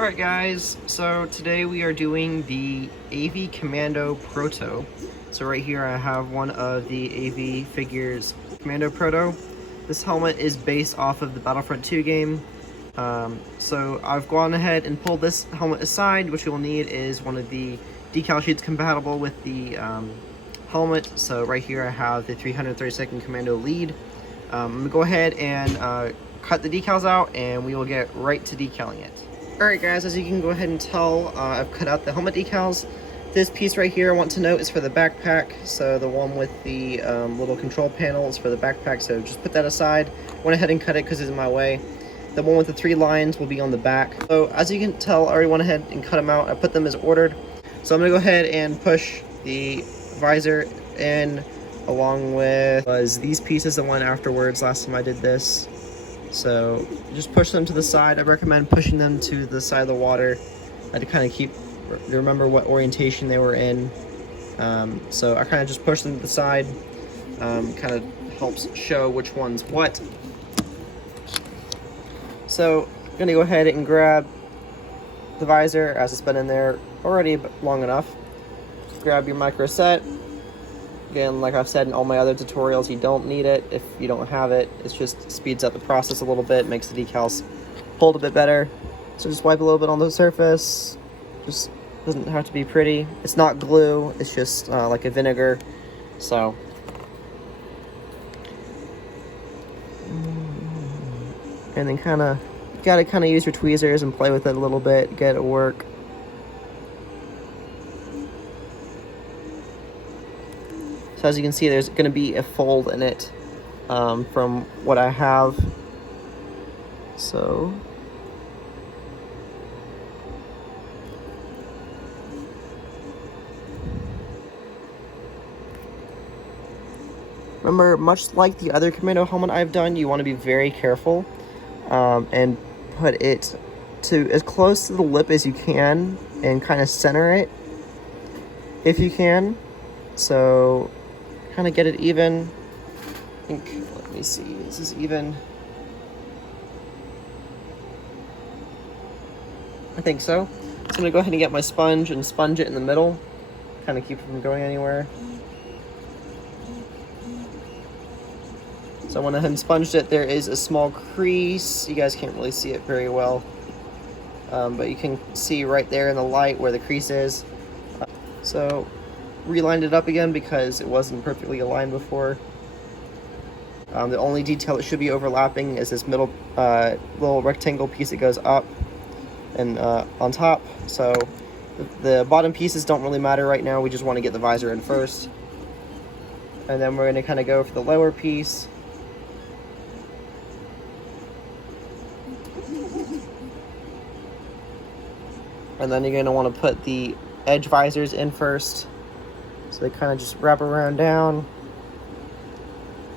Alright guys, so today we are doing the AV Commando Proto. So right here I have one of the AV figures Commando Proto. This helmet is based off of the Battlefront 2 game. So I've gone ahead and pulled this helmet aside. What you'll need is one of the decal sheets compatible with the helmet. So right here I have the 332nd Commando lead. I'm going to go ahead and cut the decals out and we will get right to decaling it. Alright guys, as you can go ahead and tell, I've cut out the helmet decals. This piece right here I want to note is for the backpack, so the one with the little control panel is for the backpack, so just put that aside. Went ahead and cut it because it's in my way. The one with the 3 lines will be on the back. So as you can tell, I already went ahead and cut them out. I put them as ordered. So I'm going to go ahead and push the visor in along with these pieces that went afterwards last time I did this. So just push them to the side. I recommend pushing them to the side of the water to kind of remember what orientation they were in. So I kind of just push them to the side. Kind of helps show which one's what. So I'm going to go ahead and grab the visor as it's been in there already long enough. Grab your micro set. Again, like I've said in all my other tutorials, you don't need it if you don't have it. It just speeds up the process a little bit, makes the decals hold a bit better. So just wipe a little bit on the surface. Just doesn't have to be pretty. It's not glue, it's just like a vinegar. So and then gotta use your tweezers and play with it a little bit, get it to work. So as you can see, there's going to be a fold in it from what I have. So remember, much like the other Commando helmet I've done, you want to be very careful and put it to as close to the lip as you can and kind of center it if you can. So kind of get it even. I think, let me see, this is even. I think so. So I'm going to go ahead and get my sponge and sponge it in the middle. Kind of keep it from going anywhere. So I went ahead and sponged it. There is a small crease. You guys can't really see it very well. But you can see right there in the light where the crease is. So relined it up again because it wasn't perfectly aligned before. The only detail that should be overlapping is this middle little rectangle piece that goes up and on top. So the bottom pieces don't really matter right now. We just want to get the visor in first. And then we're going to kind of go for the lower piece. And then you're going to want to put the edge visors in first. So they kind of just wrap around down.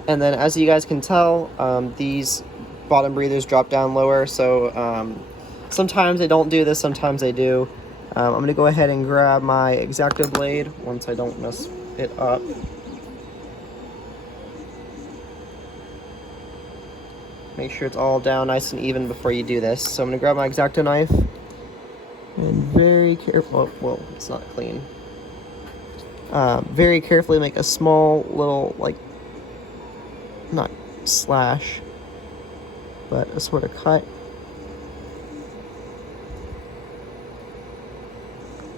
And then as you guys can tell, these bottom breathers drop down lower. So sometimes they don't do this, sometimes they do. I'm going to go ahead and grab my X-Acto blade once I don't mess it up. Make sure it's all down nice and even before you do this. So I'm going to grab my X-Acto knife. And very careful, well, it's not clean. Very carefully make a small little, like, not slash, but a sort of cut.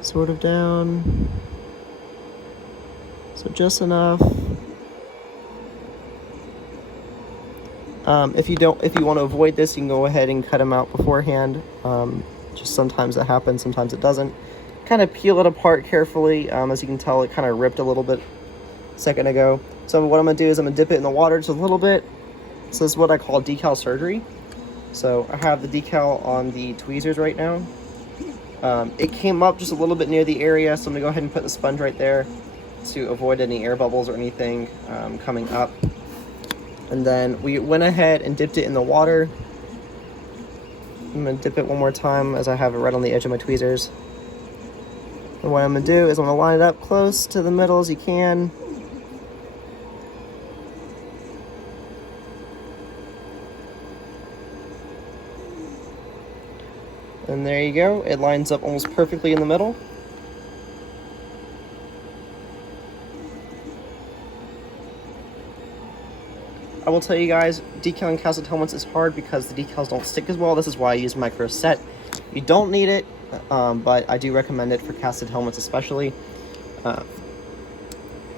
Sort of down. So just enough. If you want to avoid this, you can go ahead and cut them out beforehand. Just sometimes that happens, sometimes it doesn't. Kind of peel it apart carefully. As you can tell, it kind of ripped a little bit a second ago. So what I'm going to do is I'm going to dip it in the water just a little bit. So this is what I call Decal Surgery. So I have the decal on the tweezers right now. It came up just a little bit near the area, so I'm going to go ahead and put the sponge right there to avoid any air bubbles or anything coming up. And then we went ahead and dipped it in the water. I'm going to dip it one more time as I have it right on the edge of my tweezers. And what I'm going to do is I'm going to line it up close to the middle as you can. And there you go. It lines up almost perfectly in the middle. I will tell you guys, decaling cast helmets is hard because the decals don't stick as well. This is why I use micro set. You don't need it, but I do recommend it for casted helmets especially.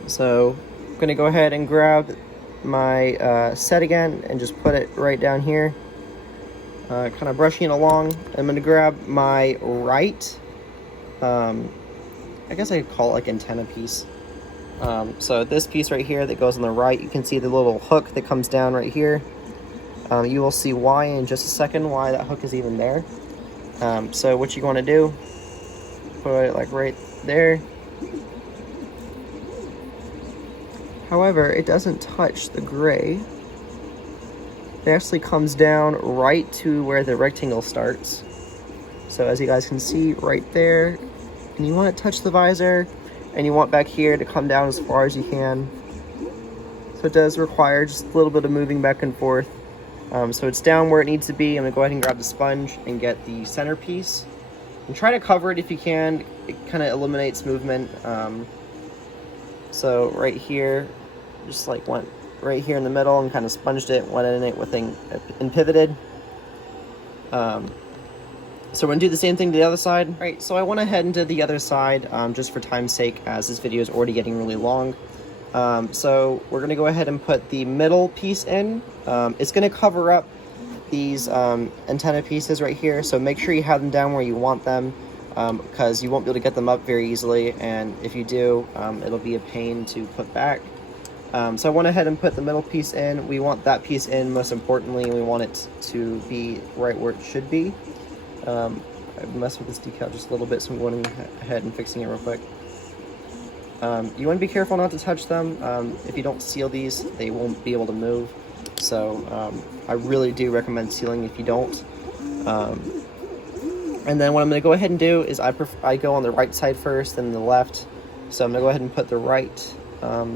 So I'm going to go ahead and grab my set again and just put it right down here. Kind of brushing it along. I'm going to grab my right, I guess I could call it like antenna piece. So this piece right here that goes on the right, you can see the little hook that comes down right here. You will see why in just a second, why that hook is even there. So what you want to do, put it like right there. However, it doesn't touch the gray. It actually comes down right to where the rectangle starts. So as you guys can see right there, and you want to touch the visor, and you want back here to come down as far as you can. So it does require just a little bit of moving back and forth. So it's down where it needs to be. I'm gonna go ahead and grab the sponge and get the centerpiece. And try to cover it if you can. It kind of eliminates movement. So right here, just like went right here in the middle and kind of sponged it, went in it with and pivoted. So we're going to do the same thing to the other side. All right, so I went ahead and did the other side just for time's sake, as this video is already getting really long. So we're going to go ahead and put the middle piece in. It's going to cover up these antenna pieces right here, so make sure you have them down where you want them, because you won't be able to get them up very easily, and if you do, it'll be a pain to put back. So I went ahead and put the middle piece in. We want that piece in most importantly, and we want it to be right where it should be. I messed with this decal just a little bit, so I'm going ahead and fixing it real quick. You want to be careful not to touch them. If you don't seal these, they won't be able to move. So I really do recommend sealing if you don't. And then what I'm going to go ahead and do is I go on the right side first, then the left. So I'm going to go ahead and put the right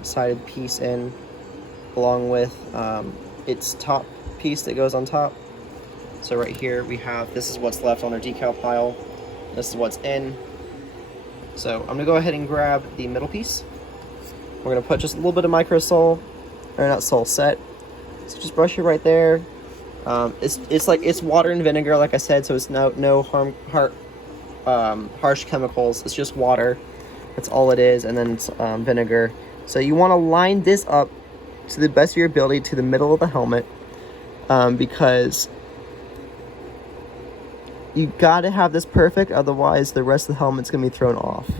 sided piece in, along with its top piece that goes on top. So right here we have, this is what's left on our decal pile. This is what's in. So I'm gonna go ahead and grab the middle piece. We're gonna put just a little bit of micro sole, or not sole, set. So just brush it right there. It's water and vinegar, like I said, so it's no harsh chemicals. It's just water. That's all it is, and then it's vinegar. So you want to line this up to the best of your ability to the middle of the helmet, because you got to have this perfect, otherwise the rest of the helmet's going to be thrown off.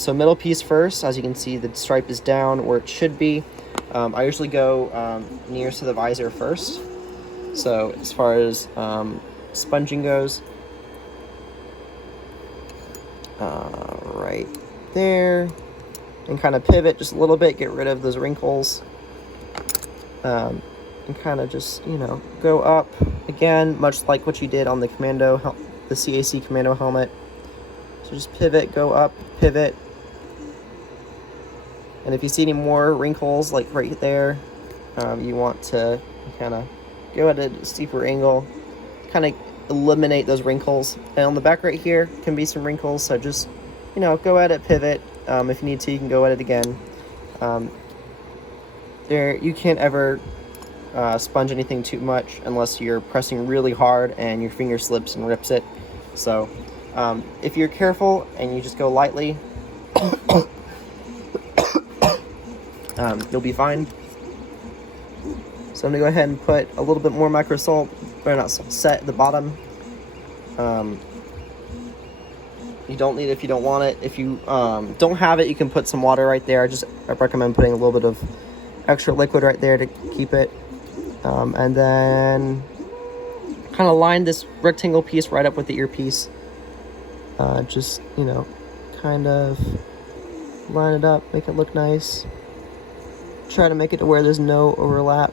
So middle piece first. As you can see, the stripe is down where it should be. I usually go nearest to the visor first. So as far as sponging goes, right there, and kind of pivot just a little bit, get rid of those wrinkles, and kind of just, go up again, much like what you did on the Commando, the CAC Commando helmet. So just pivot, go up, pivot, and if you see any more wrinkles like right there, you want to kind of go at a steeper angle, kind of eliminate those wrinkles. And on the back right here can be some wrinkles, so just go at it, pivot. If you need to, you can go at it again. There, you can't ever sponge anything too much unless you're pressing really hard and your finger slips and rips it. So if you're careful and you just go lightly, you'll be fine. So I'm gonna go ahead and put a little bit more micro salt, or not salt, set at the bottom. You don't need it if you don't want it. If you don't have it, you can put some water right there. I recommend putting a little bit of extra liquid right there to keep it. And then kind of line this rectangle piece right up with the earpiece. Just, kind of line it up, make it look nice. Try to make it to where there's no overlap.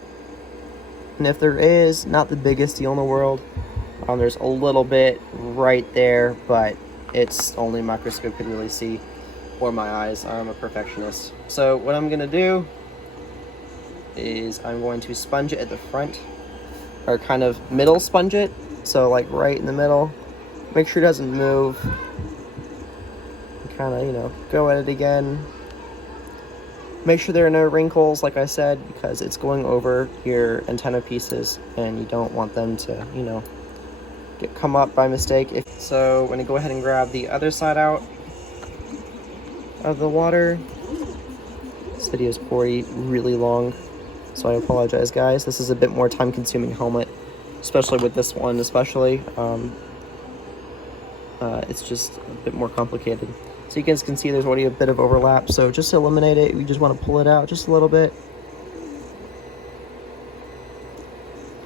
And if there is, not the biggest deal in the world. There's a little bit right there, but it's only a microscope could really see, or my eyes. I'm a perfectionist. So what I'm going to do is I'm going to sponge it at the front, or kind of middle sponge it. So like right in the middle, Make sure it doesn't move. Kind of, you know, go at it again. Make sure there are no wrinkles, like I said, because it's going over your antenna pieces and you don't want them to, you know, come up by mistake. So I'm going to go ahead and grab the other side out of the water. This video is already really long, so I apologize, guys. This is a bit more time-consuming helmet, especially with this one, especially. It's just a bit more complicated. So you guys can see there's already a bit of overlap, so just to eliminate it, we just want to pull it out just a little bit.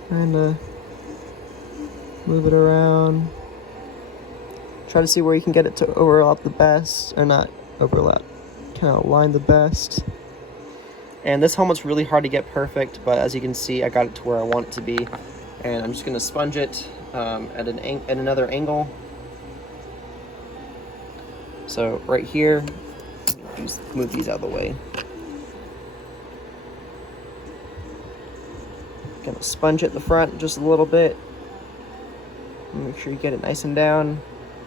And move it around. Try to see where you can get it to overlap the best, or not overlap, kind of align the best. And this helmet's really hard to get perfect, but as you can see, I got it to where I want it to be. And I'm just going to sponge it at another angle. So right here, just move these out of the way. Gonna sponge it at the front just a little bit. Make sure you get it nice and down.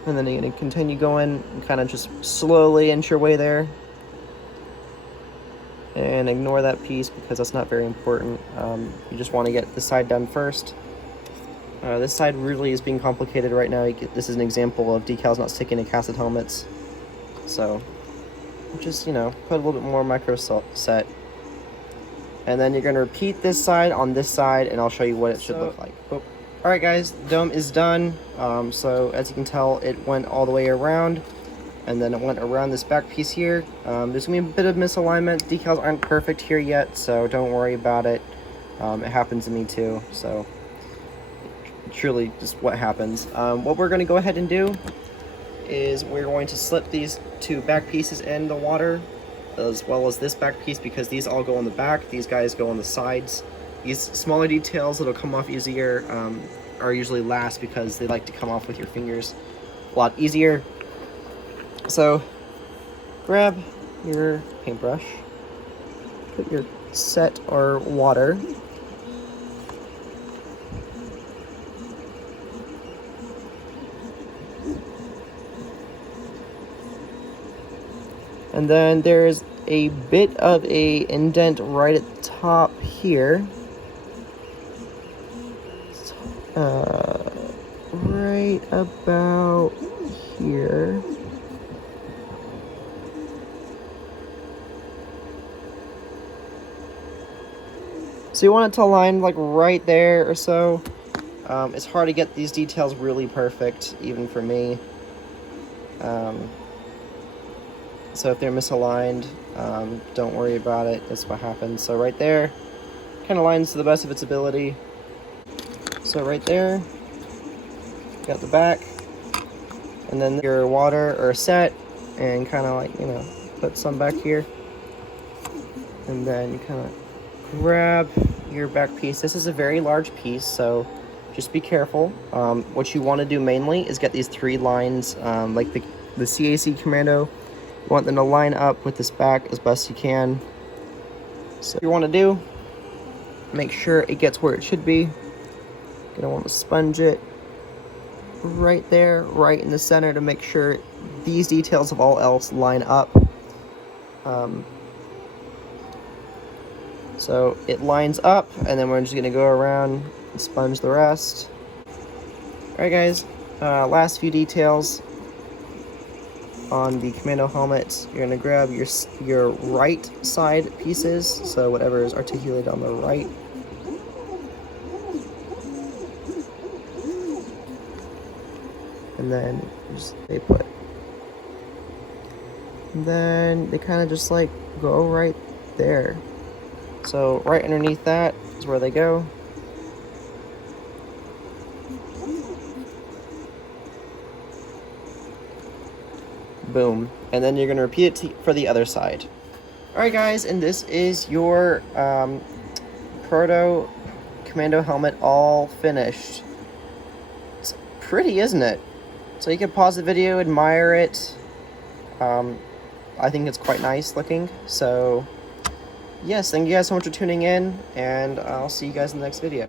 And then you're gonna continue going and kind of just slowly inch your way there. And ignore that piece because that's not very important. You just want to get this side done first. This side really is being complicated right now. This is an example of decals not sticking to casted helmets. So just, you know, put a little bit more micro set. And then you're going to repeat this side on this side, and I'll show you what it should look like. Oh. Alright guys, the dome is done. So as you can tell, it went all the way around, and then it went around this back piece here. There's going to be a bit of misalignment. Decals aren't perfect here yet, so don't worry about it. It happens to me too, so truly just what happens. What we're going to go ahead and do is we're going to slip these two back pieces in the water, as well as this back piece, because these all go on the back, these guys go on the sides. These smaller details that'll come off easier are usually last because they like to come off with your fingers a lot easier. So grab your paintbrush, put your set or water, and then there's a bit of a indent right at the top here. Right about here. So you want it to align like right there or so. It's hard to get these details really perfect, even for me. So if they're misaligned, don't worry about it. That's what happens. So right there, kind of lines to the best of its ability. So right there, got the back, and then your water or set, and kind of like, you know, put some back here. And then you kind of grab your back piece. This is a very large piece, so just be careful. What you want to do mainly is get these three lines, like the CAC Commando. You want them to line up with this back as best you can. So what you want to do, make sure it gets where it should be. You're gonna want to sponge it right there, right in the center, to make sure these details of all else line up. So it lines up, and then we're just gonna go around and sponge the rest. Alright guys, last few details on the Commando helmet. You're gonna grab your right side pieces, so whatever is articulated on the right. And then just stay put. And then they kind of just like go right there. So right underneath that is where they go. Boom. And then you're going to repeat it for the other side. Alright guys, and this is your Proto Commando helmet all finished. It's pretty, isn't it? So you can pause the video, admire it. I think it's quite nice looking. So yes, thank you guys so much for tuning in, and I'll see you guys in the next video.